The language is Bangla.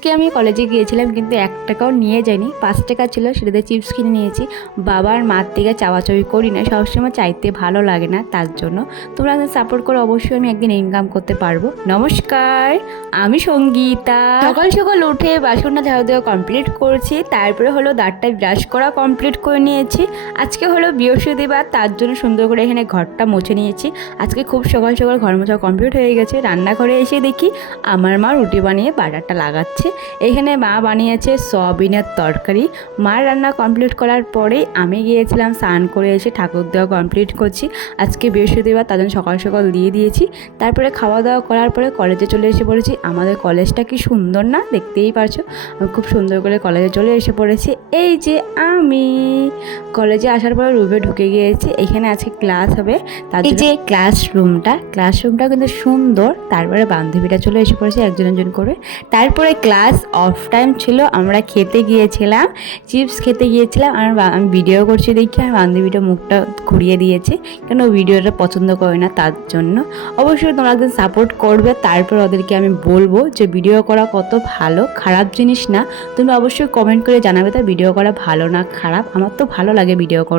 আজকে আমি কলেজে গিয়েছিলাম কিন্তু 1 টাকাও নিয়ে যাইনি, 5 টাকা ছিল, সেটাতে চিপস কিনে নিয়েছি। বাবা আর মার থেকে চাওয়াচাওয়ি করি না, সবসময় চাইতে ভালো লাগে না, তার জন্য তোমরা সাপোর্ট করো, অবশ্যই আমি একদিন ইনকাম করতে পারবো। নমস্কার, আমি সঙ্গীতা। সকাল সকাল উঠে বাসনটা ঝাড়ু দেওয়া কমপ্লিট করছি, তারপরে হলো দাঁতটা ব্রাশ করা কমপ্লিট করে নিয়েছি। আজকে হলো বৃহস্পতিবার, তার জন্য সুন্দর করে এখানে ঘরটা মুছে নিয়েছি। আজকে খুব সকাল সকাল ঘর মোছা কমপ্লিট হয়ে গেছে। রান্নাঘরে এসে দেখি আমার মা রুটি বানিয়ে বাটারটা লাগাচ্ছে। এখানে মা বানিয়েছে সয়াবিনের তরকারি। মার রান্না কমপ্লিট করার পরেই আমি গিয়েছিলাম স্নান করে এসে ঠাকুর দেওয়া কমপ্লিট করছি। আজকে বৃহস্পতিবার, তার জন্য সকাল সকাল দিয়ে দিয়েছি। তারপরে খাওয়া দাওয়া করার পরে কলেজে চলে এসে পড়েছি। আমাদের কলেজটা কি সুন্দর না, দেখতেই পারছো। আমি খুব সুন্দর করে কলেজে চলে এসে পড়েছি। এই যে আমি কলেজে আসার পরে রুমে ঢুকে গিয়েছি। এখানে আজকে ক্লাস হবে, তার এই যে ক্লাসরুমটা কিন্তু সুন্দর। তারপরে বান্ধবীরা চলে এসে পড়েছে একজন একজন করে। তারপরে ক্লাস অফ টাইম ছিল, আমরা খেতে গিয়েছিলাম, চিপস খেতে গিয়েছিলাম। আর আমি ভিডিও করছি দেখি আর বান্ধবীটা মুখটা ঘুরিয়ে দিয়েছে, কেন ভিডিওটা পছন্দ করে না, তার জন্য। অবশ্যই তোমরা একদিন সাপোর্ট করবে, তারপর ওদেরকে আমি বলবো যে ভিডিও করা কত ভালো, খারাপ জিনিস না। তুমি অবশ্যই কমেন্ট করে জানাবে তা ভিডিও করা ভালো না খারাপ। আমার তো ভালো লাগে ভিডিও করতে।